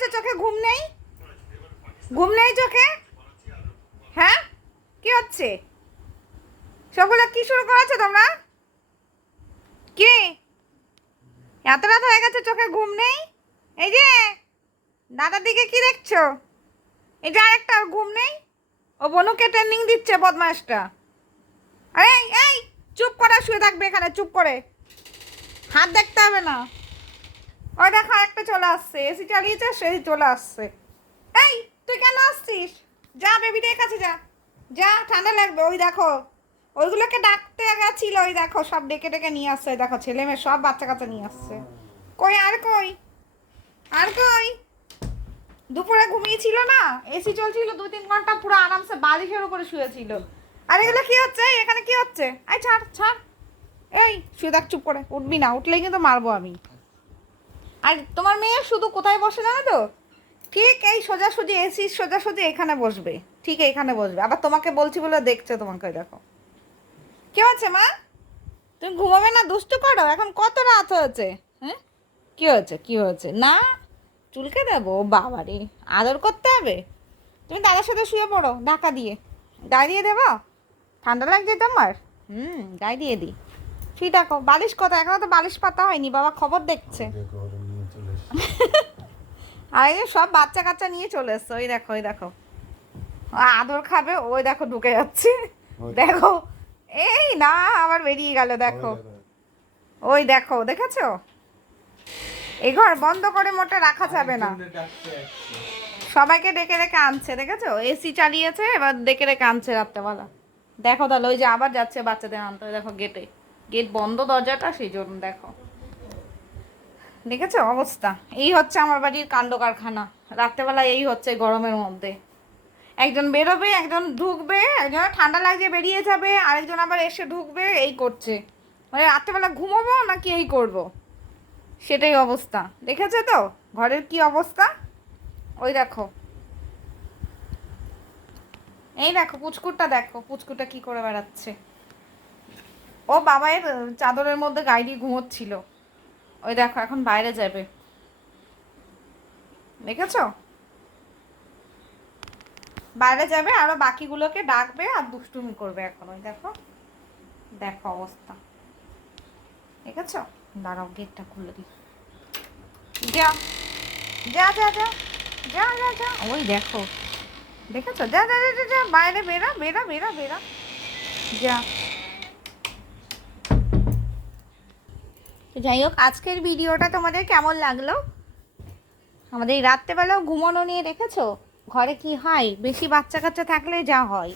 গেছে, চোখে ঘুম নেই? ঘুম নেই চোখে? হ্যাঁ, কি হচ্ছে? সবগুলো কি শুরু করেছো তোমরা? কি এত রাত হয়ে গেছে, চোখে ঘুম নেই? এই যে দাদার দিকে কি দেখছো? এটা আরেকটা ঘুম নেই? ও বনুকে ট্রেনিং দিচ্ছে বদমাসটা। আরে এই এই, চুপ করে শুয়ে থাকবে এখানে, চুপ করে, হাত দেখতে হবে না। ওই দেখো একটা চলে আসছে, এসি চালিয়েছে সেই চলে আসছে। এই তুই কেন আসছিস? যা বেবিদের কাছে যা, যা, ঠান্ডা লাগবে। ওই দেখো ওইগুলোকে ডাকতে গেছিল, ওই দেখো সব ডেকে ডেকে নিয়ে আসছে, দেখো ছেলে মেয়ে সব বাচ্চা কাচ্চা নিয়ে আসছে। কই আর কই, আর কই? দুপুরে ঘুমিয়েছিল না, এসি চলছিল 2-3 ঘন্টা, পুরো আরামসে বালিশের উপরে শুয়েছিল। আর এগুলো কি হচ্ছে এখানে, কি হচ্ছে? এই ছাড় ছাড়, এই শুয়ে দেখ, চুপ করে, উঠবি না, উঠলেই কিন্তু মারবো আমি। আর তোমার মেয়ে শুধু কোথায় বসে জানো তো? ঠিক এই সোজাসুজি, এসি সোজাসুজি এখানে বসবে, ঠিক এইখানে বসবে। আবার তোমাকে বলছি বলে দেখছো, তোমাকে দেখো। কি হচ্ছে মা? তুমি ঘুমাবে না, দুষ্টু করো? এখন কত রাত হয়েছে? হ্যাঁ, কি হয়েছে, কি হয়েছে? না, চুলকে দেবো? বাবা রে, আদর করতে হবে। তুমি দাদার সাথে শুয়ে পড়ো ঢাকা দিয়ে। গায়ে দিয়ে দেবো? ঠান্ডা লাগছে তোমার? গায়ে দিয়ে দিই। ঠিক দেখো, বালিশ কথা, এখনো তো বালিশ পাতা হয়নি, বাবা খবর দেখছে। আর এই যে সব বাচ্চা কাচ্চা নিয়ে চলে এসছে, ওই দেখো, ওই দেখো, আদর খাবে, ওই দেখো ঢুকে যাচ্ছে, দেখো। এই না, আবার বেরিয়ে গেল, দেখো। ওই দেখো, দেখেছো? এই ঘর বন্ধ করে মোটে রাখা যাবে না। সবাইকে ডেকে ডেকে আনছে, দেখেছো? এসি চালিয়েছে, এবার ডেকে ডেকে আনছে রাত্রেবেলা। দেখো তাহলে, ওই যে আবার যাচ্ছে বাচ্চাদের আনতে, দেখো গেটে, গেট বন্ধ দরজাটা, সেই জন্য দেখো। দেখেছো অবস্থা? এই হচ্ছে আমার বাড়ির কাণ্ড কারখানা। রাত্রেবেলা এই হচ্ছে গরমের মধ্যে, একজন বেরোবে, একজন ঢুকবে, একজন ঠান্ডা লাগছে বেরিয়ে যাবে, আরেকজন আবার এসে ঢুকবে, এই করছে। মানে রাত্রেবেলা ঘুমোবো নাকি এই করব, সেটাই অবস্থা। দেখেছো তো ঘরের কি অবস্থা? ওই দেখো, এই দেখো পুচকুরটা, দেখো পুচকুরটা কি করে বেড়াচ্ছে। ও বাবায়ের চাদরের মধ্যে গায়ে দিয়ে ঘুমোচ্ছিল। ওই দেখো এখন বাইরে যাবে, দেখেছো? বাইরে যাবে, আরো বাকিগুলোকে ডাকবে আর দুষ্টুমি করবে এখন। ওই দেখো, দেখো অবস্থা, দেখেছো? দাঁড়াও, গেটটা খুলে দিই। যা যা যা যা যা যা যা, ওই দেখো, দেখেছো? যা যা যা যা, বাইরে বেরা বেরা বেরা বেরা, যা। তো যাই হোক, আজকের ভিডিওটা তোমাদের কেমন লাগলো? আমাদের এই রাত্রেবেলাও ঘুমানো নিয়ে, দেখেছো ঘরে কি হয়, বেশি বাচ্চা কাচ্চা থাকলে যা হয়।